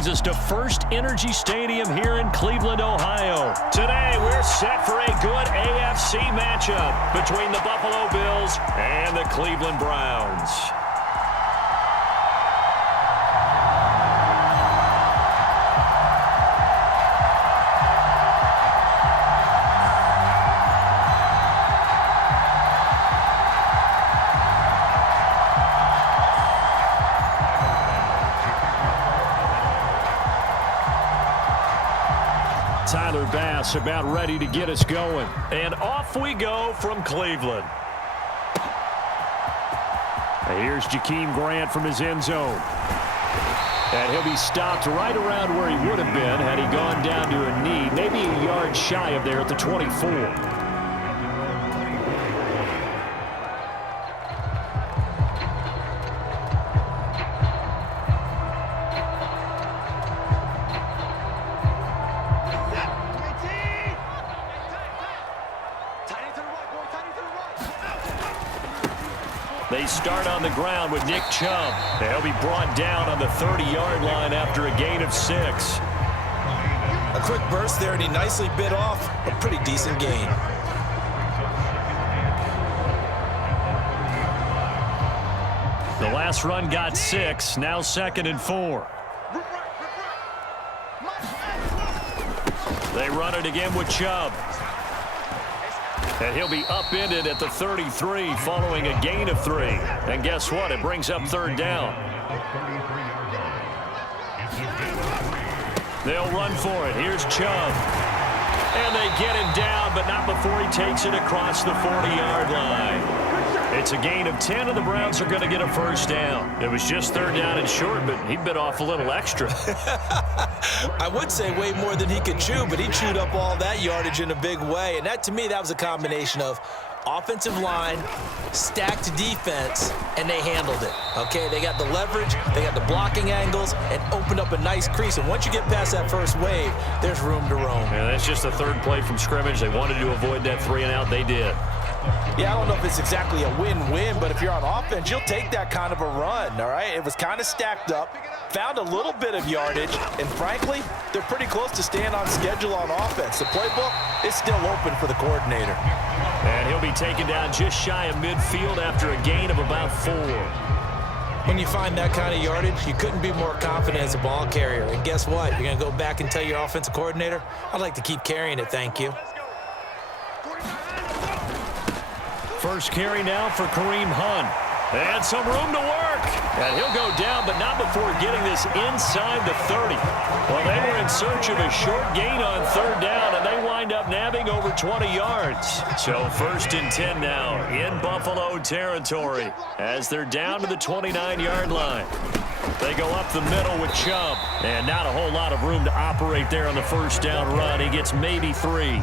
brings us to First Energy Stadium here in Cleveland, Ohio. Today, we're set for a good AFC matchup between the Buffalo Bills and the Cleveland Browns. Tyler Bass about ready to get us going. And off we go from Cleveland. Here's Jakeem Grant from his end zone. And he'll be stopped right around where he would have been had he gone down to a knee, maybe a yard shy of there at the 24. They start on the ground with Nick Chubb. They'll be brought down on the 30-yard line after a gain of 6. A quick burst there, and he nicely bit off a pretty decent gain. The last run got 6, now 2nd and 4. They run it again with Chubb. And he'll be upended at the 33 following a gain of 3. And guess what? It brings up 3rd down. They'll run for it. Here's Chubb. And they get him down, but not before he takes it across the 40-yard line. It's a gain of 10, and the Browns are going to get a 1st down. It was just 3rd down and short, but he bit off a little extra. I would say way more than he could chew, but he chewed up all that yardage in a big way. And that, to me, that was a combination of offensive line, stacked defense, and they handled it. Okay, they got the leverage, they got the blocking angles, and opened up a nice crease. And once you get past that first wave, there's room to roam. Yeah, that's just the 3rd play from scrimmage. They wanted to avoid that 3-and-out. They did. Yeah, I don't know if it's exactly a win-win, but if you're on offense, you'll take that kind of a run, all right? It was kind of stacked up, found a little bit of yardage, and frankly, they're pretty close to staying on schedule on offense. The playbook is still open for the coordinator. And he'll be taken down just shy of midfield after a gain of about 4. When you find that kind of yardage, you couldn't be more confident as a ball carrier. And guess what? You're going to go back and tell your offensive coordinator, I'd like to keep carrying it, thank you. First carry now for Kareem Hunt. And some room to work. And he'll go down, but not before getting this inside the 30. Well, they were in search of a short gain on 3rd down, and they wind up nabbing over 20 yards. So 1st and 10 now in Buffalo territory as they're down to the 29-yard line. They go up the middle with Chubb. And not a whole lot of room to operate there on the 1st down run. He gets maybe 3.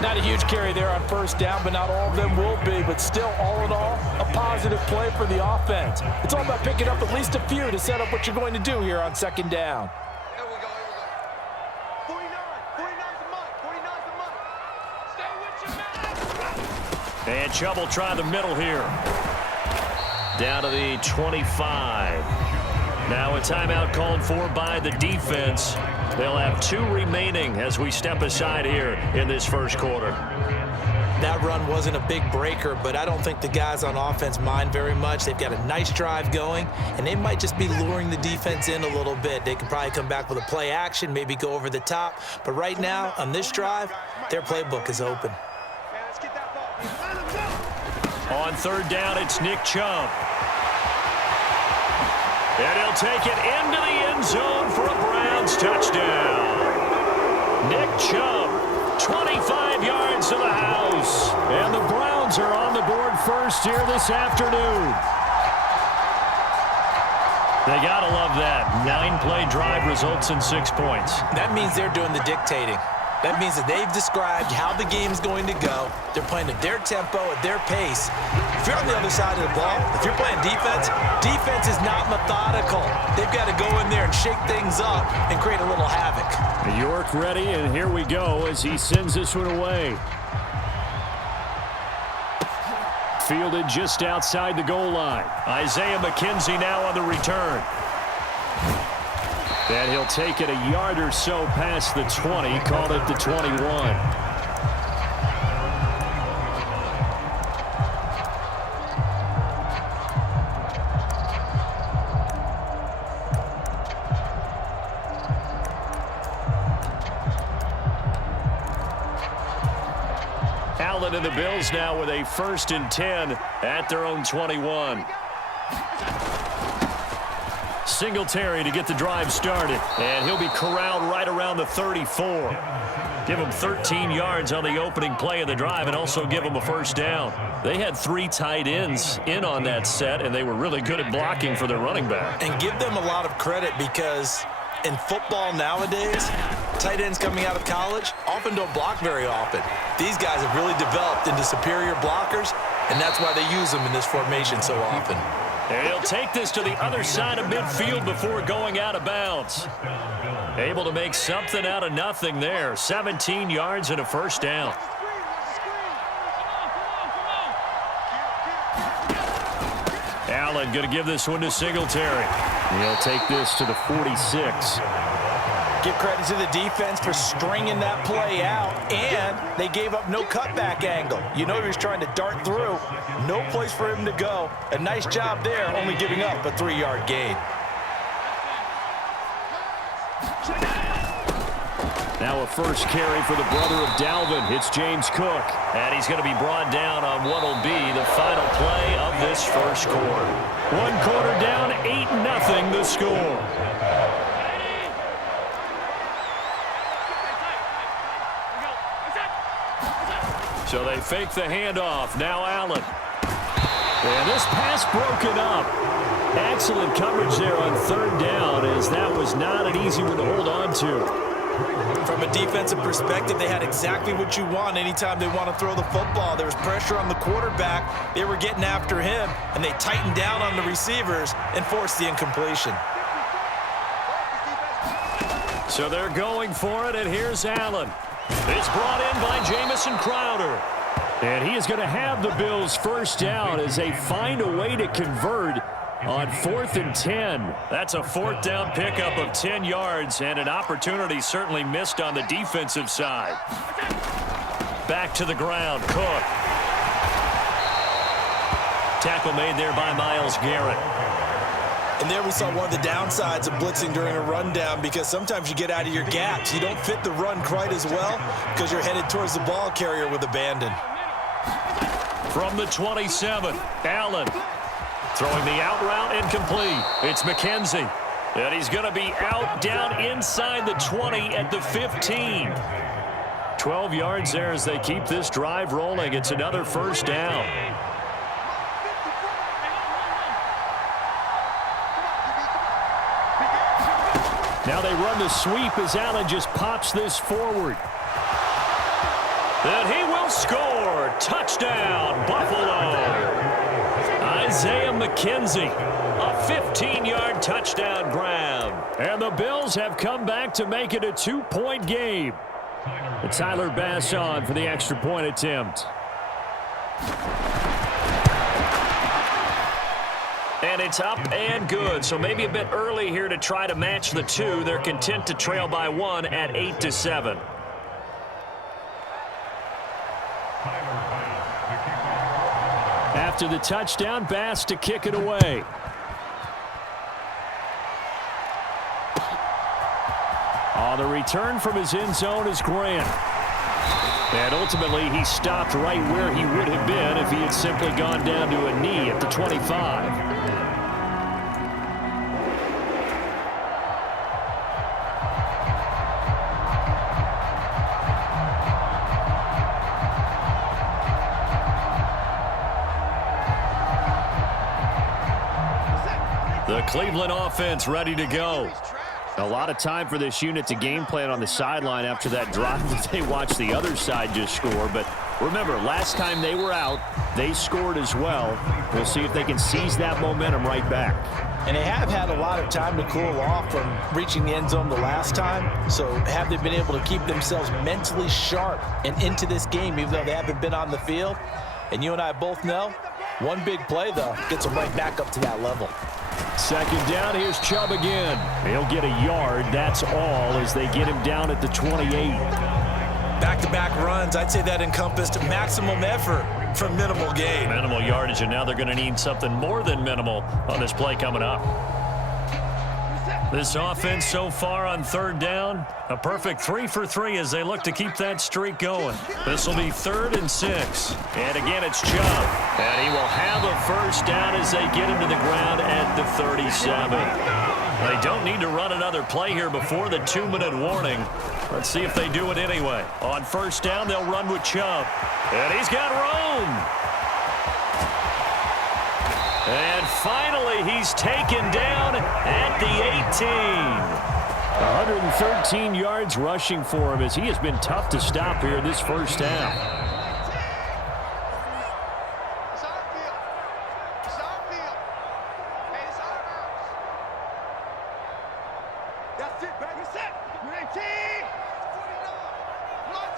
Not a huge carry there on 1st down, but not all of them will be. But still, all in all, a positive play for the offense. It's all about picking up at least a few to set up what you're going to do here on 2nd down. Here we go, 49. 49's the money. 49's the money. Stay with your man. And Chubb will try the middle here. Down to the 25. Now a timeout called for by the defense. They'll have 2 remaining as we step aside here in this 1st quarter. That run wasn't a big breaker, but I don't think the guys on offense mind very much. They've got a nice drive going, and they might just be luring the defense in a little bit. They could probably come back with a play action, maybe go over the top. But right now, on this drive, their playbook is open. On 3rd down, it's Nick Chubb. And he'll take it into the end zone for a Browns touchdown. Nick Chubb, 25 yards to the house. And the Browns are on the board first here this afternoon. They got to love that. 9-play drive results in 6 points. That means they're doing the dictating. That means that they've described how the game's going to go. They're playing at their tempo, at their pace. If you're on the other side of the ball, if you're playing defense, defense is not methodical. They've got to go in there and shake things up and create a little havoc. York ready, and here we go as he sends this one away. Fielded just outside the goal line. Isaiah McKenzie now on the return. And he'll take it a yard or so past the 20, called it the 21. Allen and the Bills now with a 1st and 10 at their own 21. Singletary to get the drive started, and he'll be corralled right around the 34. Give him 13 yards on the opening play of the drive and also give him a 1st down. They had 3 tight ends in on that set, and they were really good at blocking for their running back. And give them a lot of credit because in football nowadays, tight ends coming out of college often don't block very often. These guys have really developed into superior blockers, and that's why they use them in this formation so often. And he'll take this to the other side of midfield before going out of bounds. Able to make something out of nothing there. 17 yards and a 1st down. Allen going to give this one to Singletary. He'll take this to the 46. Give credit to the defense for stringing that play out, and they gave up no cutback angle. You know he was trying to dart through. No place for him to go. A nice job there, only giving up a 3-yard gain. Now a 1st carry for the brother of Dalvin. It's James Cook, and he's going to be brought down on what will be the final play of this 1st quarter. 1 quarter down, 8-0 the score. So they fake the handoff. Now Allen. And this pass broken up. Excellent coverage there on 3rd down, as that was not an easy one to hold on to. From a defensive perspective, they had exactly what you want anytime they want to throw the football. There was pressure on the quarterback. They were getting after him, and they tightened down on the receivers and forced the incompletion. So they're going for it, and here's Allen. It's brought in by Jamison Crowder. And he is going to have the Bills' 1st down as they find a way to convert on 4th and 10. That's a 4th down pickup of 10 yards, and an opportunity certainly missed on the defensive side. Back to the ground, Cook. Tackle made there by Myles Garrett. And there we saw one of the downsides of blitzing during a rundown, because sometimes you get out of your gaps. You don't fit the run quite as well because you're headed towards the ball carrier with abandon. From the 27, Allen throwing the out route incomplete. It's McKenzie. And he's going to be out down inside the 20 at the 15. 12 yards there as they keep this drive rolling. It's another 1st down. Now they run the sweep as Allen just pops this forward. And he will score. Touchdown, Buffalo. Isaiah McKenzie, a 15-yard touchdown grab. And the Bills have come back to make it a 2-point game. And Tyler Bass on for the extra point attempt. And it's up and good. So maybe a bit early here to try to match the 2. They're content to trail by 1 at 8-7. After the touchdown, Bass to kick it away. On the return from his end zone is Grant. And ultimately, he stopped right where he would have been if he had simply gone down to a knee at the 25. The Cleveland offense ready to go. A lot of time for this unit to game plan on the sideline after that drive that they watched the other side just score. But remember, last time they were out, they scored as well. We'll see if they can seize that momentum right back. And they have had a lot of time to cool off from reaching the end zone the last time. So have they been able to keep themselves mentally sharp and into this game, even though they haven't been on the field? And you and I both know, one big play, though, gets them right back up to that level. Second down, here's Chubb again. He'll get a yard, that's all, as they get him down at the 28. Back-to-back runs, I'd say that encompassed maximum effort for minimal gain. Minimal yardage, and now they're going to need something more than minimal on this play coming up. This offense so far on third down, a perfect 3 for 3 as they look to keep that streak going. This will be 3rd and 6. And again, it's Chubb. And he will have a first down as they get him to the ground at the 37. They don't need to run another play here before the 2-minute warning. Let's see if they do it anyway. On first down, they'll run with Chubb. And he's got room. And finally, he's taken down at the 18. 113 yards rushing for him as he has been tough to stop here this first half. It's our field. It's our field. Hey, it's ours. That's it, baby. Set. You're 18. 49. March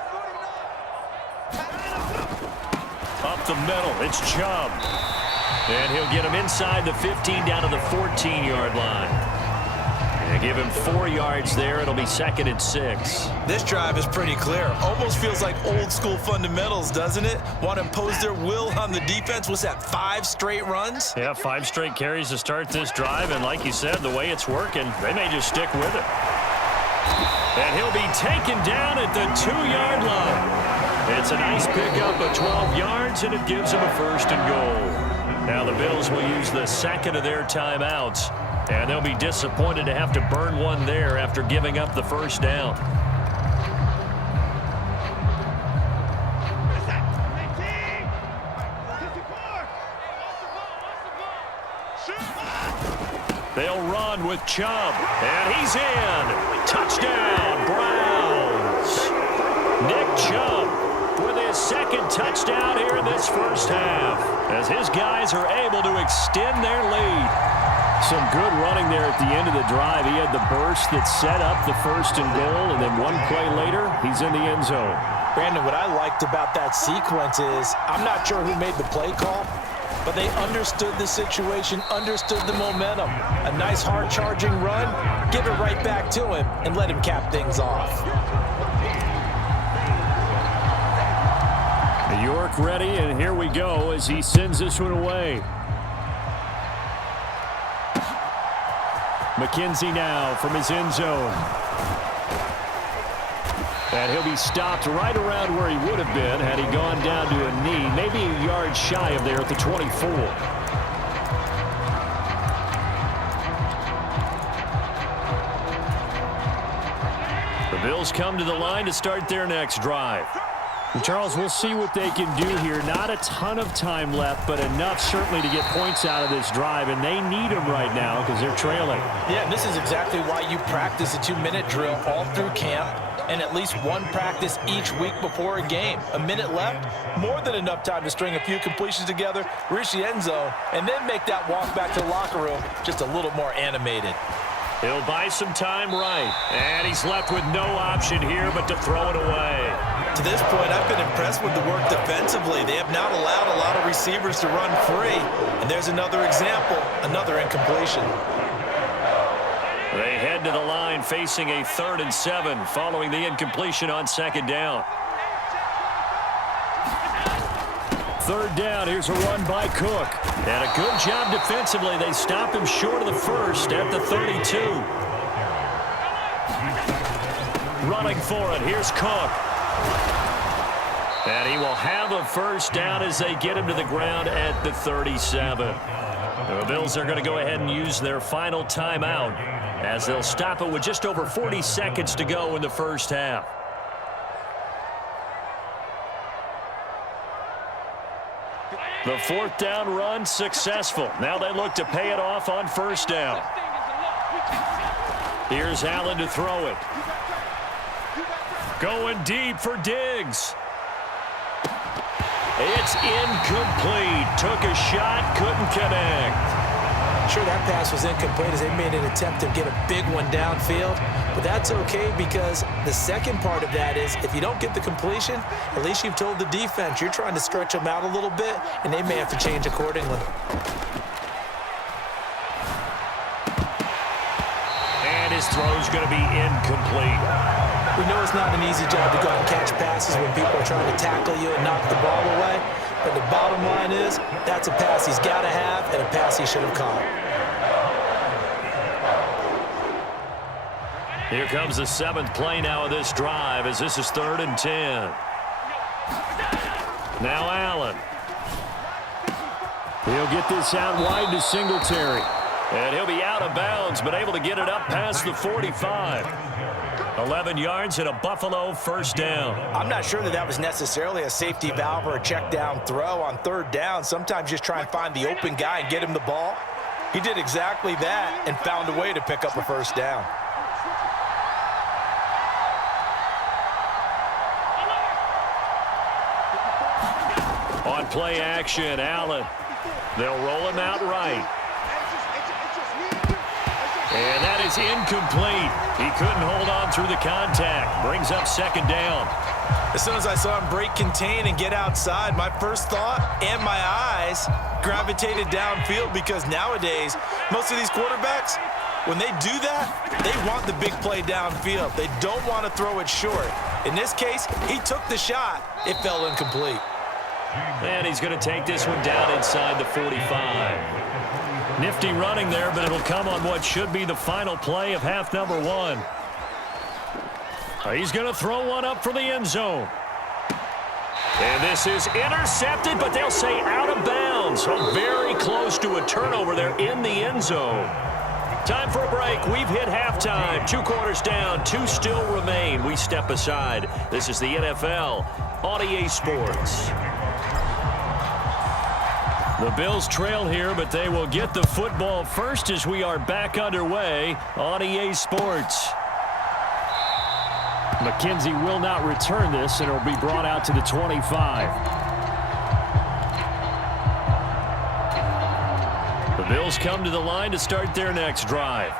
49. Up the middle, it's Chubb. And he'll get him inside the 15 down to the 14-yard line. And give him 4 yards there. It'll be 2nd and 6. This drive is pretty clear. Almost feels like old-school fundamentals, doesn't it? Want to impose their will on the defense. Was that 5 straight runs? Yeah, 5 straight carries to start this drive. And like you said, the way it's working, they may just stick with it. And he'll be taken down at the 2-yard line. It's a nice pickup of 12 yards, and it gives him a 1st and goal. Now the Bills will use the 2nd of their timeouts, and they'll be disappointed to have to burn one there after giving up the first down. They'll run with Chubb, and he's in. Touchdown, Browns. Nick Chubb with his 2nd touchdown here in this first half, as his guys are able to extend their lead. Some good running there at the end of the drive. He had the burst that set up the 1st and goal, and then one play later, he's in the end zone. Brandon, what I liked about that sequence is I'm not sure who made the play call, but they understood the situation, understood the momentum. A nice hard-charging run, give it right back to him, and let him cap things off. York ready, and here we go as he sends this one away. McKenzie now from his end zone. And he'll be stopped right around where he would have been had he gone down to a knee, maybe a yard shy of there at the 24. The Bills come to the line to start their next drive. And Charles, we'll see what they can do here. Not a ton of time left, but enough certainly to get points out of this drive, and they need them right now because they're trailing. Yeah, and this is exactly why you practice a 2-minute drill all through camp and at least one practice each week before a game. A minute left, more than enough time to string a few completions together, reach the end zone, and then make that walk back to the locker room just a little more animated. He'll buy some time right, and he's left with no option here but to throw it away. To this point, I've been impressed with the work defensively. They have not allowed a lot of receivers to run free. And there's another example, another incompletion. They head to the line facing a 3rd and 7 following the incompletion on 2nd down. 3rd down, here's a run by Cook. And a good job defensively. They stop him short of the 1st at the 32. Running for it, here's Cook. And he will have a first down as they get him to the ground at the 37. The Bills are going to go ahead and use their final timeout as they'll stop it with just over 40 seconds to go in the first half. The 4th down run successful. Now they look to pay it off on 1st down. Here's Allen to throw it. Going deep for Diggs. It's incomplete. Took a shot, couldn't connect. Sure, that pass was incomplete as they made an attempt to get a big one downfield, but that's okay because the second part of that is if you don't get the completion, at least you've told the defense you're trying to stretch them out a little bit, and they may have to change accordingly. throw's going to be incomplete. We know it's not an easy job to go out and catch passes when people are trying to tackle you and knock the ball away. But the bottom line is, that's a pass he's got to have and a pass he should have caught. Here comes the 7th play now of this drive as this is 3rd and 10. Now Allen. He'll get this out wide to Singletary. And he'll be out of bounds, but able to get it up past the 45. 11 yards and a Buffalo first down. I'm not sure that was necessarily a safety valve or a check down throw on 3rd down. Sometimes just try and find the open guy and get him the ball. He did exactly that and found a way to pick up a first down. On play action, Allen. They'll roll him out right. And that is incomplete. He couldn't hold on through the contact. Brings up 2nd down. As soon as I saw him break contain and get outside, my first thought and my eyes gravitated downfield, because nowadays, most of these quarterbacks, when they do that, they want the big play downfield. They don't want to throw it short. In this case, he took the shot. It fell incomplete. And he's going to take this one down inside the 45. Nifty running there, but it'll come on what should be the final play of half number 1. He's going to throw one up for the end zone. And this is intercepted, but they'll say out of bounds. So very close to a turnover there in the end zone. Time for a break. We've hit halftime. 2 quarters down, 2 still remain. We step aside. This is the NFL on EA Sports. The Bills trail here, but they will get the football first as we are back underway on EA Sports. McKenzie will not return this, and it will be brought out to the 25. The Bills come to the line to start their next drive.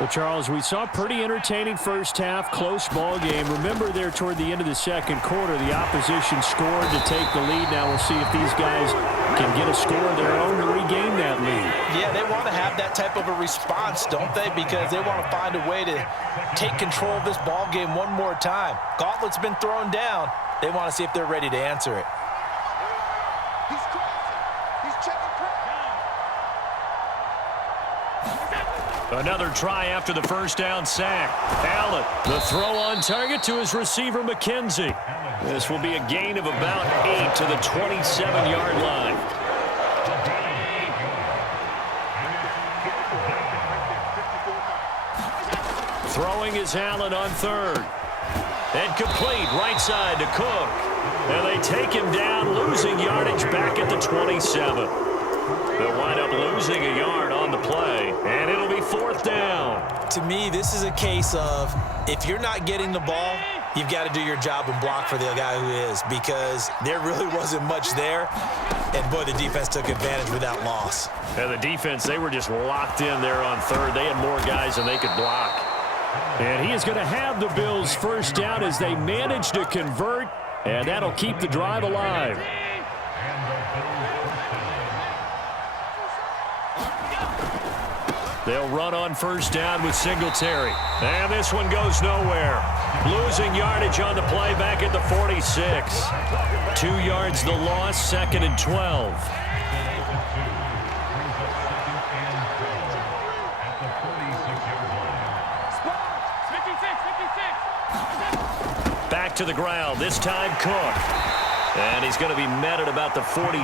Well, Charles, we saw a pretty entertaining first half, close ball game. Remember there toward the end of the 2nd quarter, the opposition scored to take the lead. Now we'll see if these guys can get a score of their own to regain that lead. Yeah, they want to have that type of a response, don't they? Because they want to find a way to take control of this ball game one more time. Gauntlet's been thrown down. They want to see if they're ready to answer it. He's crossing. He's checking pressure. Another try after the first down sack. Allen, the throw on target to his receiver, McKenzie. This will be a gain of about 8 to the 27-yard line. Throwing is Allen on 3rd. And complete right side to Cook. And they take him down, losing yardage back at the 27. They'll wind up losing a yard on the play, and it'll be 4th down. To me, this is a case of if you're not getting the ball, you've got to do your job and block for the guy who is, because there really wasn't much there. And, boy, the defense took advantage with that loss. And the defense, they were just locked in there on 3rd. They had more guys than they could block. And he is going to have the Bills first down as they manage to convert, and that'll keep the drive alive. They'll run on first down with Singletary. And this one goes nowhere. Losing yardage on the play back at the 46. 2 yards the loss, 2nd and 12. Back to the ground, this time Cook. And he's going to be met at about the 43.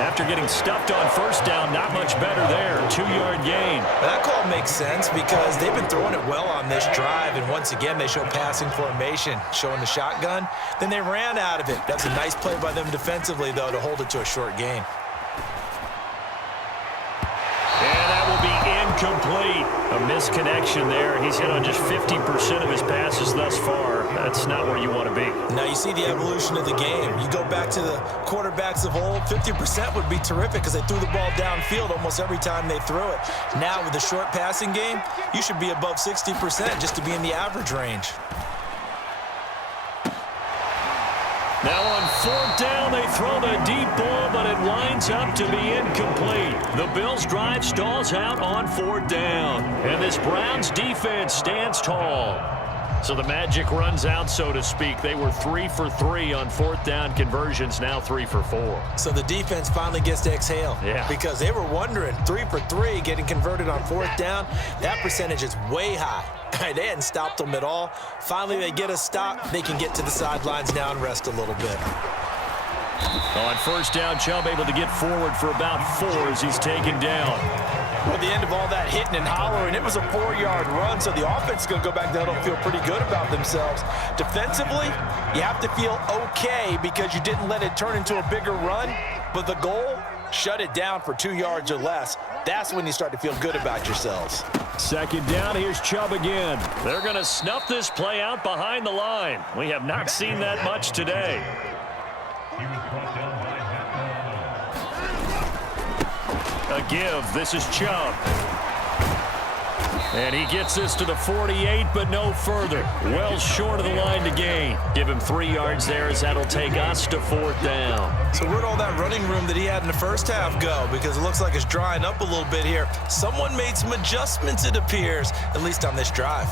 After getting stuffed on first down, not much better there. 2-yard gain. That call makes sense because they've been throwing it well on this drive, and once again they show passing formation, showing the shotgun. Then they ran out of it. That's a nice play by them defensively, though, to hold it to a short gain. And that will be incomplete. A misconnection there. He's hit on just 50% of his passes thus far. That's not where you want to be. Now you see the evolution of the game. You go back to the quarterbacks of old, 50% would be terrific because they threw the ball downfield almost every time they threw it. Now with the short passing game, you should be above 60% just to be in the average range. Now on 4th down, they throw the deep ball, but it winds up to be incomplete. The Bills' drive stalls out on 4th down. And this Browns defense stands tall. So the magic runs out, so to speak. They were 3 for 3 on 4th down conversions, now 3 for 4. So the defense finally gets to exhale. Yeah. Because they were wondering, 3 for 3 getting converted on 4th down. That percentage is way high. They hadn't stopped them at all. Finally, they get a stop. They can get to the sidelines now and rest a little bit. On 1st down, Chubb able to get forward for about 4 as he's taken down. Well, at the end of all that hitting and hollering, it was a 4-yard run, so the offense is going to go back down and feel pretty good about themselves. Defensively, you have to feel okay because you didn't let it turn into a bigger run, but the goal, shut it down for 2 yards or less. That's when you start to feel good about yourselves. 2nd down, here's Chubb again. They're going to snuff this play out behind the line. We have not seen that much today. A give. This is Chubb. And he gets this to the 48, but no further. Well short of the line to gain. Give him 3 yards there as that'll take us to 4th down. So where'd all that running room that he had in the first half go? Because it looks like it's drying up a little bit here. Someone made some adjustments, it appears, at least on this drive.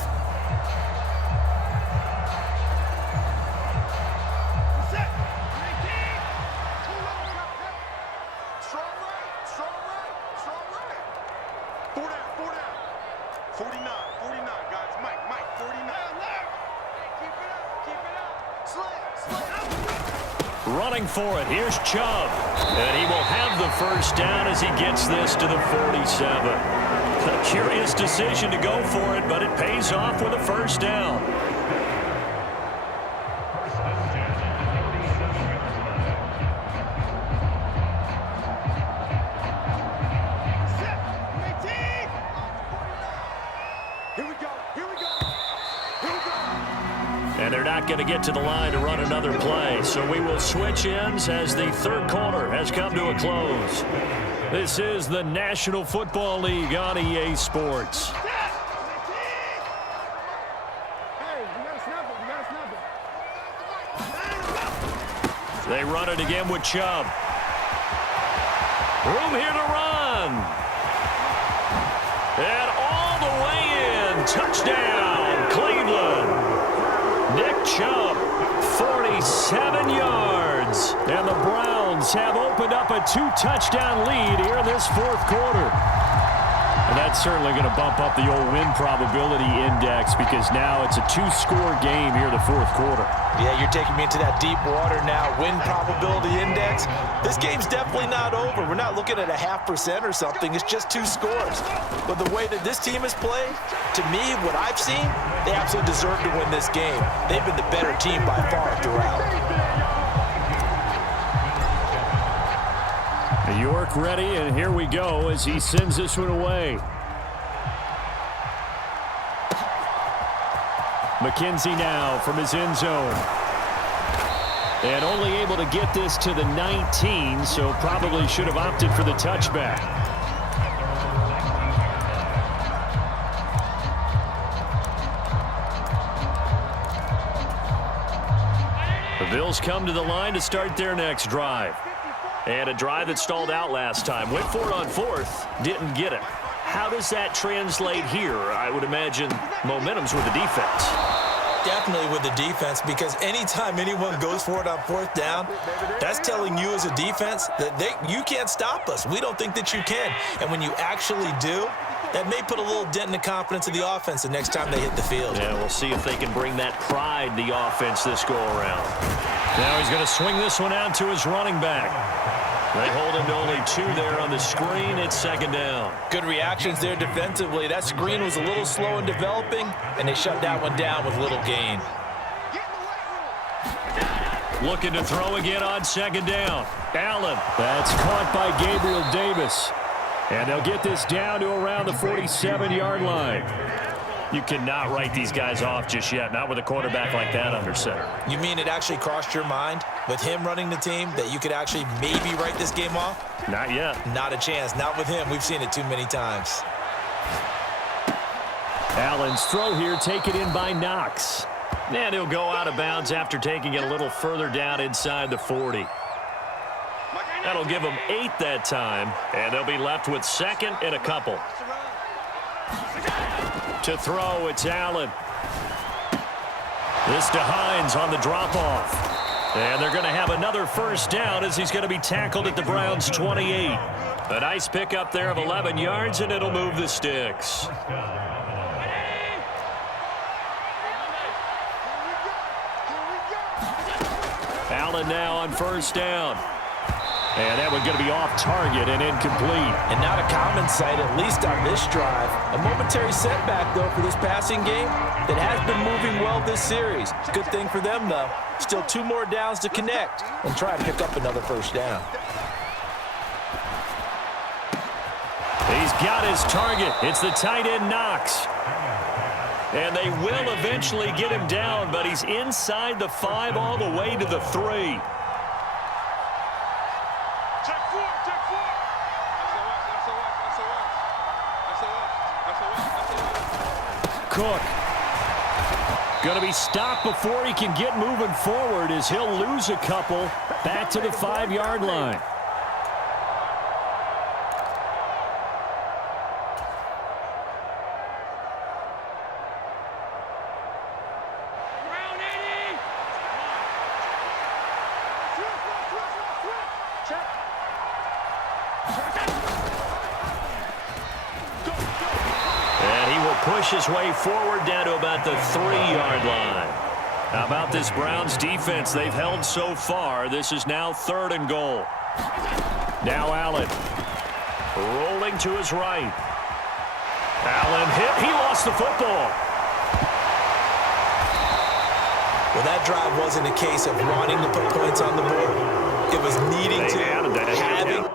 Running for it. Here's Chubb. And he will have the 1st down as he gets this to the 47. A curious decision to go for it, but it pays off with a 1st down. And they're not going to get to the line to run another play. So we will switch ends as the 3rd quarter has come to a close. This is the National Football League on EA Sports. They run it again with Chubb. Room here to run. And all the way in. Touchdown, Cleveland. Nick Chubb, 47 yards. And the Browns have opened up a 2-touchdown lead here in this 4th quarter. And that's certainly going to bump up the old win probability index because now it's a 2-score game here in the 4th quarter. Yeah, you're taking me into that deep water now. Win probability index. This game's definitely not over. We're not looking at a 0.5% or something. It's just 2 scores. But the way that this team has played, to me, what I've seen, they absolutely deserve to win this game. They've been the better team by far throughout. York ready, and here we go as he sends this one away. McKenzie now from his end zone. And only able to get this to the 19, so probably should have opted for the touchback. The Bills come to the line to start their next drive. And a drive that stalled out last time. Went for it on 4th, didn't get it. How does that translate here? I would imagine momentum's with the defense. Definitely with the defense, because anytime anyone goes for it on 4th down, that's telling you as a defense that you can't stop us. We don't think that you can. And when you actually do, that may put a little dent in the confidence of the offense the next time they hit the field. Yeah, we'll see if they can bring that pride, the offense, this go-around. Now he's going to swing this one out to his running back. They hold him to only 2 there on the screen. It's 2nd down. Good reactions there defensively. That screen was a little slow in developing, and they shut that one down with little gain. Looking to throw again on 2nd down. Allen. That's caught by Gabriel Davis. And they'll get this down to around the 47-yard line. You cannot write these guys off just yet, not with a quarterback like that under center. You mean it actually crossed your mind with him running the team that you could actually maybe write this game off? Not yet. Not a chance. Not with him. We've seen it too many times. Allen's throw here taken in by Knox. And he'll go out of bounds after taking it a little further down inside the 40. That'll give them 8 that time, and they'll be left with second and a couple. To throw, it's Allen. This to Hines on the drop-off. And they're going to have another first down as he's going to be tackled at the Browns' 28. A nice pickup there of 11 yards, and it'll move the sticks. Allen now on first down. And that one's going to be off target and incomplete. And not a common sight, at least on this drive. A momentary setback, though, for this passing game that has been moving well this series. Good thing for them, though. Still 2 more downs to connect and try to pick up another first down. He's got his target. It's the tight end, Knox. And they will eventually get him down, but he's inside the 5 all the way to the 3. Cook. Going to be stopped before he can get moving forward as he'll lose a couple back to the 5-yard line. Push his way forward down to about the 3-yard line. How about this Browns defense they've held so far? This is now 3rd and goal. Now Allen rolling to his right. Allen hit. He lost the football. Well, that drive wasn't a case of wanting to put points on the board. It was needing to, having